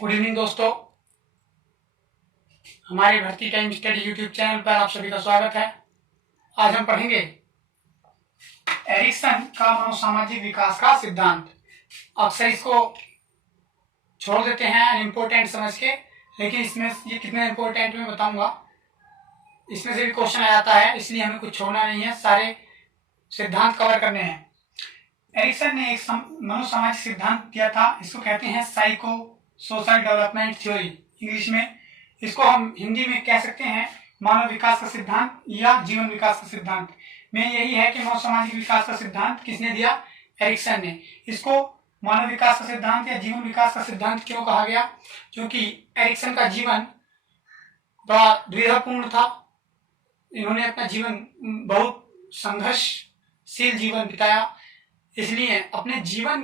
Good evening दोस्तों, हमारे भर्ती टाइम स्टडी यूट्यूब चैनल पर आप सभी का स्वागत है। आज हम पढ़ेंगे एरिक्सन का मनोसामाजिक विकास का सिद्धांत। अक्सर इसको छोड़ देते हैं इम्पोर्टेंट समझ के, लेकिन इसमें ये कितना इम्पोर्टेंट मैं बताऊंगा। इसमें से भी क्वेश्चन आ जाता है, इसलिए हमें कुछ छोड़ना नहीं है, सारे सिद्धांत कवर करने हैं। एरिक्सन ने एक मनोसामाजिक सिद्धांत दिया था, इसको कहते हैं psycho social development theory English में। इसको हम हिंदी में कह सकते हैं मानव विकास का सिद्धांत या जीवन विकास का सिद्धांत। में यही है कि मानव सामाजिक विकास का सिद्धांत किसने दिया? एरिक्सन ने। इसको मानव विकास का सिद्धांत या जीवन विकास का सिद्धांत क्यों कहा गया? क्योंकि एरिक्सन का जीवन बड़ा द्विधापूर्ण था। इन्होंने अपना जीवन बहुत संघर्षशील जीवन बिताया, इसलिए अपने जीवन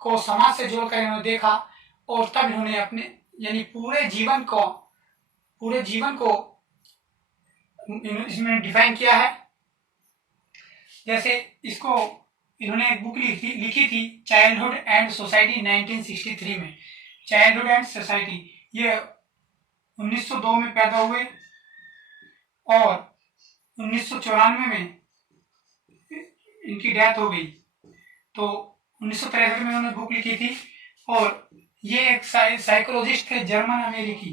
को समाज से जोड़कर इन्होंने देखा और तब इन्होंने अपने यानी पूरे जीवन को इसमें डिफाइन किया है। जैसे इसको इन्होंने एक बुक लिखी थी चाइल्डहुड एंड सोसाइटी 1963 में। चाइल्डहुड एंड सोसाइटी ये 1902 में पैदा हुए और 1994 में इनकी डेथ हो गई। तो 1963 में उन्होंने बुक लिखी थी और ये एक साइकोलॉजिस्ट थे, जर्मन अमेरिकी।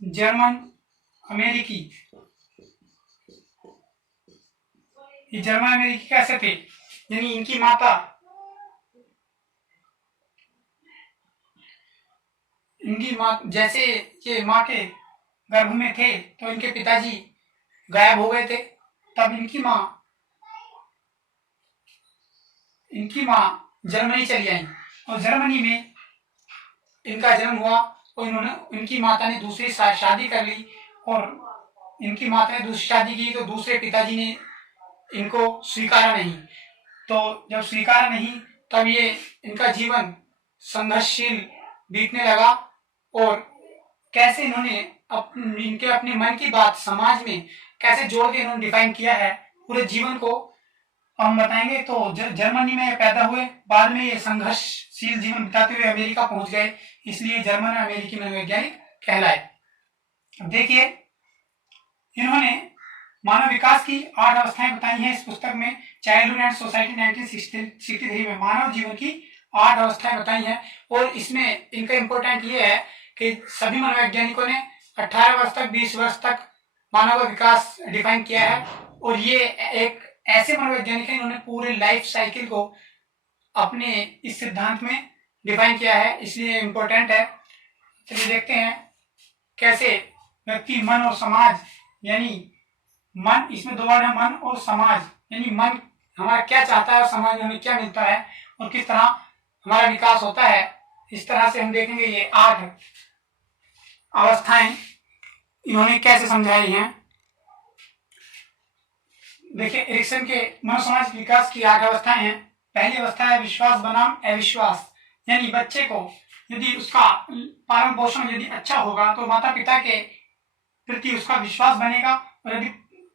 ये जर्मन अमेरिकी कैसे थे? यानी इनकी माँ जैसे ये माँ के गर्भ में थे तो इनके पिताजी गायब हो गए थे। तब इनकी माँ जर्मनी चली आई और जर्मनी में इनका जन्म हुआ और इनकी माता ने दूसरी शादी कर ली और इनकी माता ने दूसरी शादी की तो दूसरे पिताजी ने इनको स्वीकारा नहीं। तो जब स्वीकारा नहीं तब ये इनका जीवन संघर्षशील बीतने लगा और कैसे इन्होंने अपने मन की बात समाज में कैसे जोड़ के इन्होंने डिफाइन किया है पूरे जीवन को हम बताएंगे। तो जर्मनी में पैदा हुए, बाद में ये संघर्षशील जीवन बिताते हुए अमेरिका पहुंच गए, इसलिए जर्मन अमेरिकी मनोवैज्ञानिक कहलाए। अब देखिए, इन्होंने मानव विकास की 8 अवस्थाएं बताई हैं इस पुस्तक में चाइल्डहुड एंड सोसाइटी 1963 में। मानव जीवन की 8 अवस्थाएं बताई हैं और इसमें इनका इंपॉर्टेंट ये है कि सभी मनोवैज्ञानिकों ने 18 वर्ष तक 20 वर्ष तक मानव विकास डिफाइन किया है और ये एक ऐसे मनोवैज्ञानिक हैं इन्होंने पूरे लाइफ साइकिल को अपने इस सिद्धांत में डिफाइन किया है, इसलिए इम्पोर्टेंट है। चलिए देखते हैं कैसे व्यक्ति, मन और समाज, यानी मन, इसमें 2 वर्ड है मन और समाज, यानी मन हमारा क्या चाहता है और समाज में हमें क्या मिलता है और किस तरह हमारा विकास होता है। इस तरह से हम देखेंगे ये 8 अवस्थाएं इन्होंने कैसे समझाई हैं। देखिए, एरिक्सन के मनोसामाजिक विकास की 8 अवस्थाएं हैं। पहली अवस्था है विश्वास बनाम अविश्वास, यानी बच्चे को यदि उसका पालन पोषण यदि अच्छा होगा तो माता पिता के प्रति उसका विश्वास बनेगा और यदि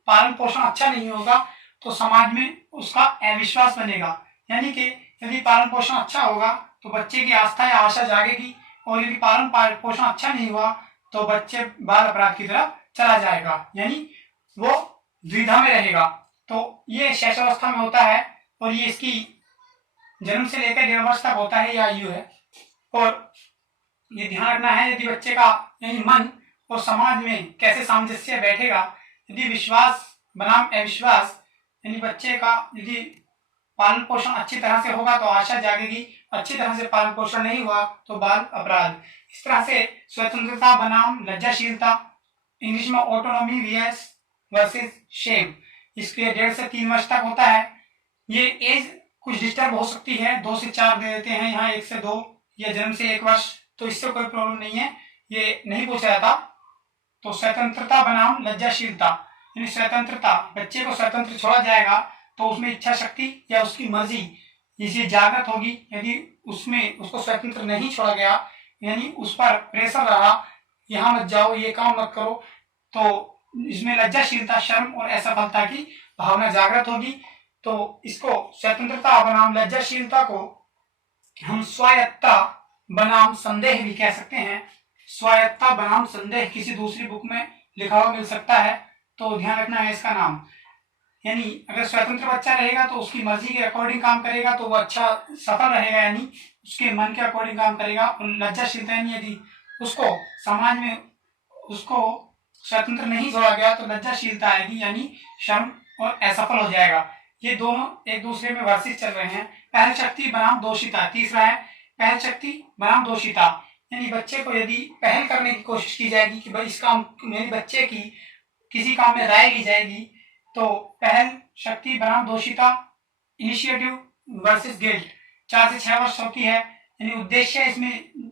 पालन पोषण अच्छा नहीं होगा तो समाज में उसका अविश्वास बनेगा। यानी कि यदि पालन पोषण अच्छा होगा तो बच्चे की आस्था या आशा जागेगी और यदि पालन पोषण अच्छा नहीं हुआ तो बच्चे बाल अपराध की तरफ चला जाएगा, यानी वो द्विधा में रहेगा। तो ये शैशवावस्था में होता है और ये इसकी जन्म से लेकर 1.5 वर्ष तक होता है, यह आयु है। और ये ध्यान रखना है यदि बच्चे का यानी मन और समाज में कैसे सामंजस्य बैठेगा। यदि विश्वास बनाम अविश्वास, यानी बच्चे का यदि पालन पोषण अच्छी तरह से होगा तो आशा जागेगी, अच्छी तरह से पालन पोषण नहीं हुआ तो बाल अपराध। इस तरह से स्वतंत्रता बनाम लज्जाशीलता, इंग्लिश में ऑटोनॉमी वर्सेस शेम, इसके 1.5 से 3 वर्ष तक होता है। ये एज कुछ डिस्टर्ब हो सकती है, 2 से 4 दे देते हैं, यहाँ 1 से 2 या जन्म से 1 वर्ष, तो इससे कोई प्रॉब्लम नहीं है, ये नहीं पूछा जाता। तो स्वतंत्रता बनाम लज्जाशीलता, यानी स्वतंत्रता, बच्चे को स्वतंत्र छोड़ा जाएगा तो उसमें इच्छा शक्ति या उसकी मर्जी इसे जागृत होगी। यदि उसमें उसको स्वतंत्र नहीं छोड़ा गया, यानी उस पर प्रेशर रहा, यहाँ मत जाओ, ये काम मत करो, तो इसमें लज्जाशीलता, शर्म और असफलता की भावना जागृत होगी। तो इसको स्वतंत्रता बनाम लज्जाशीलता को हम स्वायत्तता बनाम संदेह भी कह सकते हैं। स्वायत्ता बनाम संदेह किसी दूसरी बुक में लिखा हुआ मिल सकता है, तो ध्यान रखना है इसका नाम। यानी अगर स्वतंत्र बच्चा रहेगा तो उसकी मर्जी के अकॉर्डिंग काम करेगा तो वो अच्छा सफल रहेगा, यानी उसके मन के अकॉर्डिंग काम करेगा। और लज्जाशीलता यानी यदि उसको समाज में उसको स्वतंत्र नहीं छोड़ा गया तो लज्जाशीलता आएगी, यानी शर्म और असफल हो जाएगा। ये दोनों एक दूसरे में वर्सेस चल रहे हैं। पहल शक्ति बनाम दोषिता। तीसरा है पहल शक्ति बनाम दोषिता, यानी बच्चे को यदि पहल करने की कोशिश की जाएगी कि भाई इस काम मेरे बच्चे की किसी काम में राय ली जाएगी, तो पहल शक्ति बनाम दोषिता, इनिशिएटिव वर्सेस गिल्ट। 4 से 6 वर्ष होती है, यानी उद्देश्य इसमें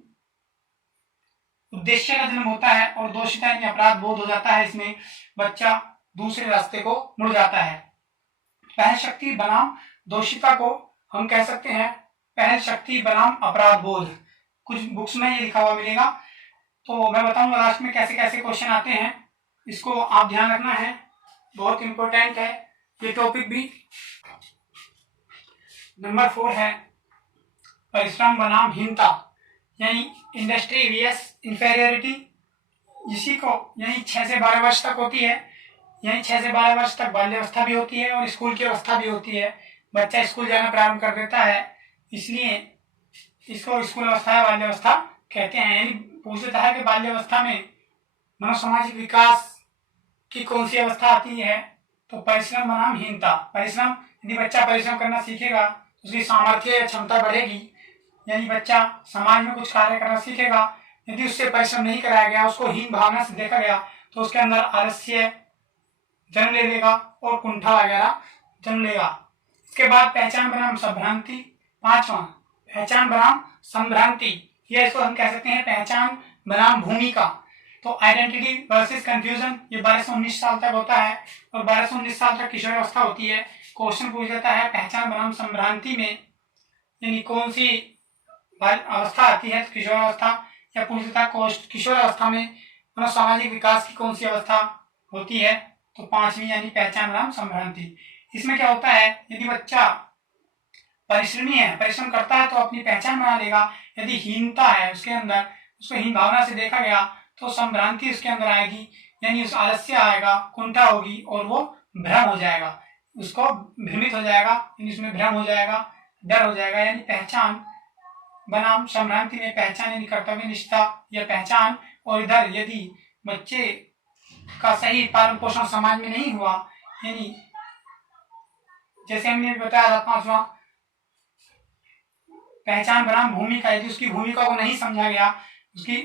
उद्देश्य का जन्म होता है और दोषिता यानी अपराध बोध हो जाता है। इसमें बच्चा दूसरे रास्ते को मुड़ जाता है। पहल शक्ति बनाम दोषिता को हम कह सकते हैं पहल शक्ति बनाम अपराध बोध। कुछ बुक्स में ये लिखा हुआ मिलेगा, तो मैं बताऊंगा लास्ट में कैसे कैसे क्वेश्चन आते हैं, इसको आप ध्यान रखना है, बहुत इंपॉर्टेंट है ये टॉपिक भी। नंबर 4 है परिश्रम बनाम हीनता, यानी इंडस्ट्री वीएस इंफेरियोरिटी। इसी को यानी 6 से 12 वर्ष तक होती है, यानी 6 से 12 वर्ष तक बाल्यावस्था भी होती है और स्कूल की अवस्था भी होती है। बच्चा स्कूल जाना प्रारंभ कर देता है, इसलिए इसको स्कूल अवस्था या बाल्यावस्था कहते हैं। यानी पूछता है कि बाल्यावस्था में मानव सामाजिक विकास की कौन सी अवस्था आती है, तो परिश्रम बनाम हीनता। परिश्रम, यदि बच्चा परिश्रम करना सीखेगा तो उसकी सामर्थ्य या क्षमता बढ़ेगी, यानी बच्चा समाज में कुछ कार्य करना सीखेगा। यदि उससे परिश्रम नहीं कराया गया, उसको हीन भावना से देखा गया, तो उसके अंदर आलस्य जन्म ले लेगा और कुंठा वगैरह जन्म लेगा। इसके बाद पहचान बनाम संभ्रांति। 5वां पहचान बनाम संभ्रांति, यह इसको हम कह सकते हैं पहचान बनाम भूमिका। तो आइडेंटिटी वर्सेस कंफ्यूजन, ये 12 से 19 साल तक होता है और 12 से 19 साल तक किशोर अवस्था होती है। क्वेश्चन पूछ जाता है पहचान बनाम संभ्रांति में यानी कौन सी अवस्था आती है, तो किशोर अवस्था, या पूछ जाता है किशोर अवस्था में सामाजिक विकास की कौन सी अवस्था होती है, तो 5वीं यानी पहचान बनाम संभ्रांति। इसमें क्या होता है, यदि बच्चा परिश्रमी है, परिश्रम करता है तो अपनी पहचान बना लेगा। यदि हीनता है उसके अंदर, उसको हीन भावना से देखा गया, तो संभ्रांति उसके अंदर आएगी, यानी उस आलस्य आएगा, कुंठा होगी और वो भ्रम हो जाएगा, उसको भ्रमित हो जाएगा, यानी उसमें भ्रम हो जाएगा, डर हो जाएगा। यानी पहचान बनाम संभ्रांति में पहचान यानी कर्तव्य निष्ठा या पहचान, और इधर यदि बच्चे का सही पालन पोषण समाज में नहीं हुआ, यानी जैसे हमने बताया था 5वां पहचान बनाम भूमिका, यदि उसकी भूमिका को नहीं समझा गया, उसकी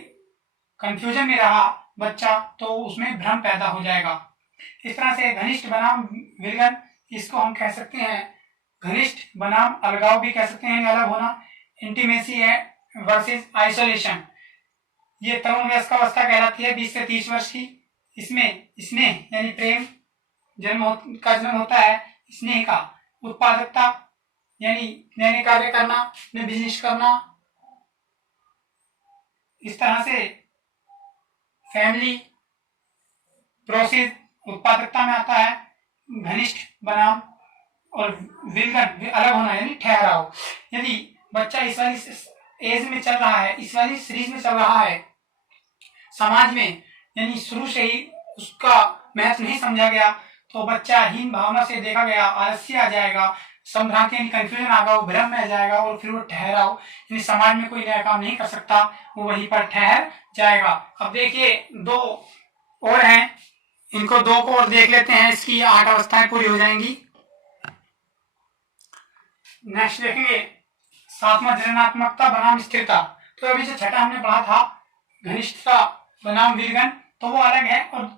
कंफ्यूजन में रहा बच्चा, तो उसमें भ्रम पैदा हो जाएगा। इस तरह से घनिष्ठ बनाम विलगन, इसको हम कह सकते हैं घनिष्ठ बनाम अलगाव भी कह सकते हैं, अलग होना। इंटीमेसी है वर्सेस आइसोलेशन, ये तरुण वयस्क अवस्था कहलाती है 20 से 30 वर्ष की। इसमें स्नेह यानी प्रेम का जन्म होता है, स्नेह का। उत्पादकता यानी नए कार्य करना, बिजनेस करना, इस तरह से फैमिली प्रोसेस उत्पादकता में आता है। घनिष्ठ बनाम और विलगन अलग होना यानी ठहराव। यदि बच्चा इस वाली एज में चल रहा है, इस वाली सीरीज में चल रहा है समाज में, यानी शुरू से ही उसका महत्व नहीं समझा गया, तो बच्चा हीन भावना से देखा गया, आलस्य आ जाएगा, संभ्रांति यानी कंफ्यूजन आ गया, वो भ्रम में आ जाएगा और फिर वो ठहराव यानी समाज में कोई नया काम नहीं कर सकता, वो वहीं पर ठहर जाएगा। अब देखिए 2 और हैं, इनको 2 को और देख लेते हैं, इसकी 8 अवस्थाएं पूरी हो जाएंगी। नेक्स्ट देखेंगे 7वां जननात्मकता बनाम स्थिरता। तो अभी जो छठा हमने पढ़ा था घनिष्ठता बनाम विलगन, तो वो अलग है, और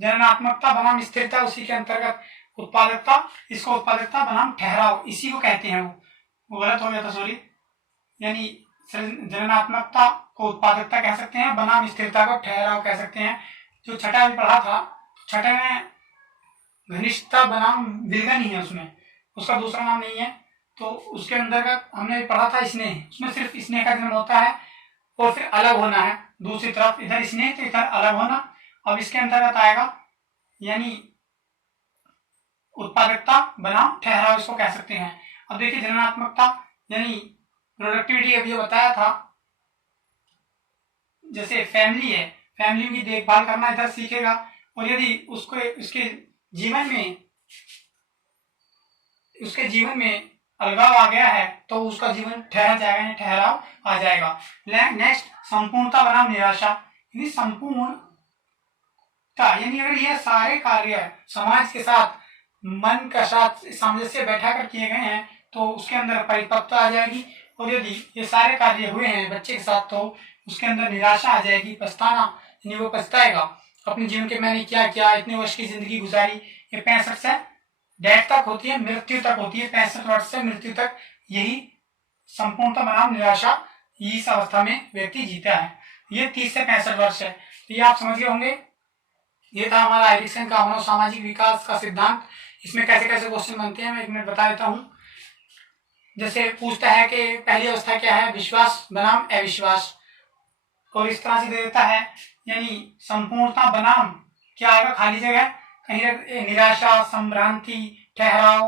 जननात्मकता बनाम स्थिरता उसी के अंतर्गत उत्पादकता, इसको उत्पादकता बनाम ठहराव इसी को कहते हैं। वो गलत हो गया था, सॉरी, यानी जननात्मकता को उत्पादकता कह सकते हैं, बनाम स्थिरता को ठहराव कह सकते हैं। जो छठा अभी पढ़ा था, छठे में घनिष्ठता बनाम विलगन ही है, उसमें उसका दूसरा नाम नहीं है, तो उसके अंतर्गत हमने पढ़ा था स्नेह, उसमें सिर्फ स्नेह का जन्म होता है और फिर अलग होना है दूसरी तरफ, इधर स्नेह तो इधर अलग होना। अब इसके अंतर्गत आएगा यानी उत्पादकता बनाम ठहराव, इसको कह सकते हैं। अब देखिए जननात्मकता यानी प्रोडक्टिविटी, अभी ये बताया था जैसे फैमिली है, फैमिली की देखभाल करना इधर सीखेगा। और यदि उसको उसके जीवन में अलगाव आ गया है तो उसका जीवन ठहर जाएगा, यानी ठहराव आ जाएगा। नेक्स्ट, संपूर्णता बनाम निराशा, यानी संपूर्णता, यानी अगर ये सारे कार्य समाज के साथ मन का साथ सामंजस्य बैठा कर किए गए हैं तो उसके अंदर परिपक्वता आ जाएगी। और यदि ये सारे कार्य हुए हैं बच्चे के साथ तो उसके अंदर निराशा आ जाएगी, पछताना, यानी वो पछताएगा अपने जीवन के मैंने क्या किया, इतने वर्ष की जिंदगी गुजारी। ये 65 से डेथ तक होती है, मृत्यु तक होती है, 65 वर्ष से मृत्यु तक, यही संपूर्णता बनाम निराशा, इस अवस्था में व्यक्ति जीता है। ये 30 से 65 वर्ष है। तो ये आप समझ गए होंगे। ये था हमारा एरिक्सन का मानव सामाजिक विकास का सिद्धांत। इसमें कैसे कैसे क्वेश्चन बनते हैं मैं 1 मिनट बता देता हूँ। जैसे पूछता है कि पहली अवस्था क्या है, विश्वास बनाम अविश्वास, और इस तरह से दे देता है, यानी संपूर्णता बनाम क्या आएगा, खाली जगह, कहीं निराशा, संभ्रांति, ठहराव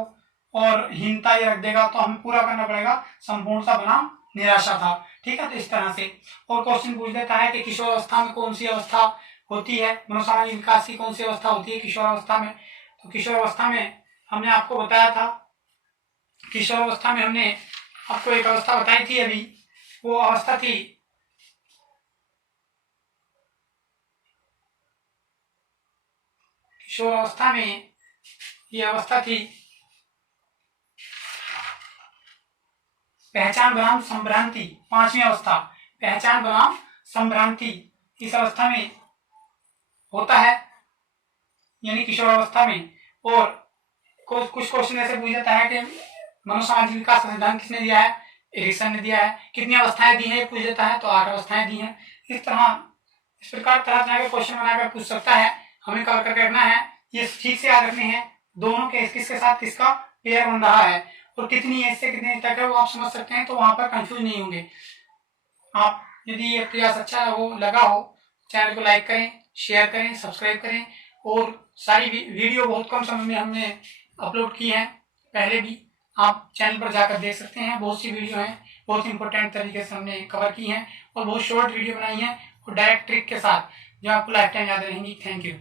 और हीनता ये रख देगा, तो हमें पूरा करना पड़ेगा संपूर्णता बनाम निराशा था। ठीक है, तो इस तरह से। और क्वेश्चन पूछ देता है कि किशोर अवस्था में कौन सी अवस्था होती है, मनोसामाजिक विकास की कौन सी अवस्था होती है किशोर अवस्था में। तो किशोर अवस्था में हमने आपको बताया था, किशोर अवस्था में हमने आपको एक अवस्था बताई थी अभी, वो अवस्था थी किशोर अवस्था में, ये अवस्था थी पहचान बनाम संभ्रांति। 5वीं अवस्था पहचान बनाम संभ्रांति, इस अवस्था में होता है, यानी किशोर अवस्था में। और कुछ क्वेश्चन ऐसे पूछ जाता है कि मनोसामाजिक विकास का सिद्धांत किसने दिया है, एरिक्सन ने दिया है। कितनी अवस्थाएं दी है पूछ देता है, तो 8 अवस्थाएं दी हैं। इस प्रकार तरह तरह के क्वेश्चन बनाकर पूछ सकता है, हमें कवर करके रखना है, ये ठीक से याद रखने हैं दोनों के किसके साथ किसका पेयर बन रहा है और कितनी एज से कितने तक है वो आप समझ सकते हैं, तो वहां पर कंफ्यूज नहीं होंगे आप। यदि ये प्रयास अच्छा हो लगा हो, चैनल को लाइक करें, शेयर करें, सब्सक्राइब करें। और सारी वीडियो बहुत कम समय में हमने अपलोड की है पहले भी, आप चैनल पर जाकर देख सकते हैं। बहुत सी वीडियो हैं, बहुत इंपॉर्टेंट तरीके से हमने कवर की हैं और बहुत शॉर्ट वीडियो बनाई है और डायरेक्ट ट्रिक के साथ जो आपको लाइफ टाइम याद रहेंगी। Thank you.